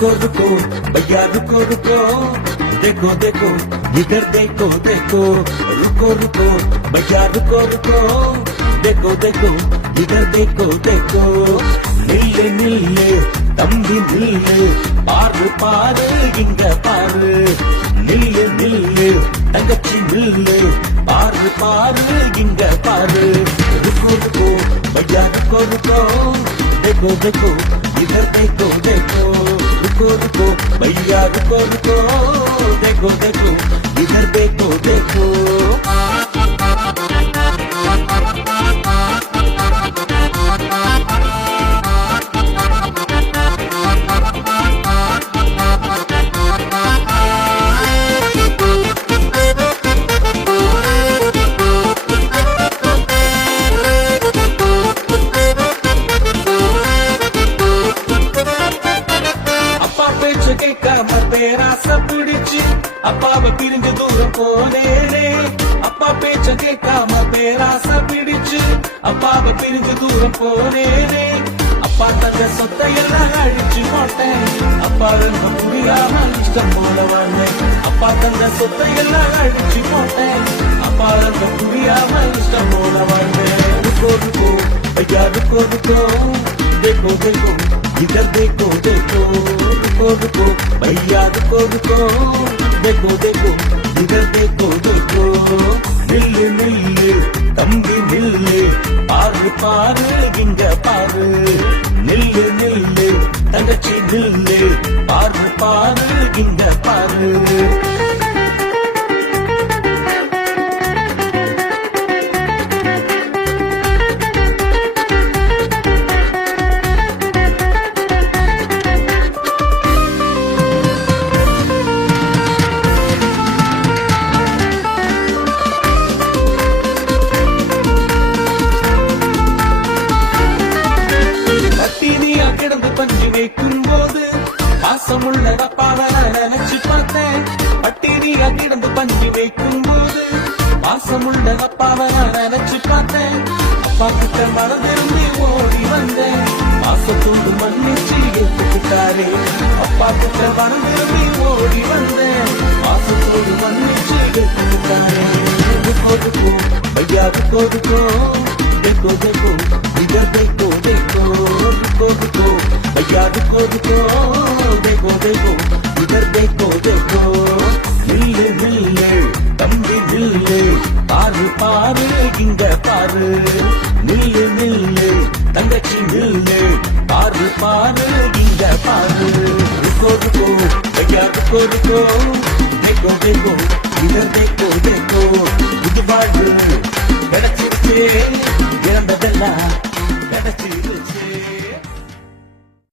रुको भैया रुको देखो देखो इधर देखो देखो रुको भैया रुको देखो देखो इधर देखो देखो நில்லு நில்லு தம்பி நில்லு பாரு பாரு இங்க பாரு நில்லு நில்லு தங்கச்சி நில்லு பாரு பாரு இங்க பாரு रुको भैया रुको देखो देखो इधर देखो देखो रुको भैया रुको देखो देखो इधर देखो देखो கேட்காம பேராச பிடிச்சு அப்பாவை பிரிஞ்சு தூரம் போனேனே அப்பா பேச்ச கேட்காம பேராச பிடிச்சு அப்பாவை பிரிஞ்சு தூரம் போனேனே அப்பா தந்த சொத்தை எல்லாம் அழிச்சு போட்டேன் அப்பா ரொம்ப புரியாம இஷ்டம் போல வந்தேன் அப்பா தந்த சொத்தை எல்லாம் அழிச்சு போட்டேன் அப்பா ரொம்ப புரியாம இஷ்டம் போல வந்தேன் रुको भैया रुको देखो देखो इधर देखो देखो रुको भैया रुको देखो देखो इधर देखो देखो நில்லு நில்லு தம்பி நில்லு பாரு பாரு இங்க பாரு நில்லு நில்லு தங்கச்சி நில்லு பாரு பாரு இங்க பாரு பஞ்சு வைக்கும் போது பாசமுள்ள அப்பாவை நினைச்சு பார்த்தேன் பட்டினியா கிடந்து பஞ்சு வைக்கும் போது பாசமுள்ள அப்பாவை நினைச்சு பார்த்தேன் அப்பா கிட்ட மறந்திருந்து ஓடி வந்தேன் பாசத்தோடு மன்னிச்சு ஏற்றுக்கிட்டாரே அப்பா கிட்ட மறந்திருந்து ஓடி வந்தேன் பாசத்தோடு மன்னிச்சு ஏற்றுக்கிட்டாரே रुको भैया रुको देखो देखो इधर देखो देखो रुको भैया रुको देखो देखो इधर देखो देखो நில்லு நில்லு தம்பி நில்லு பாரு பாரு இங்க பாரு நில்லு நில்லு தங்கச்சி நில்லு பாரு பாரு இங்க பாரு रुको भैया रुको देखो देखो इधर देखो देखो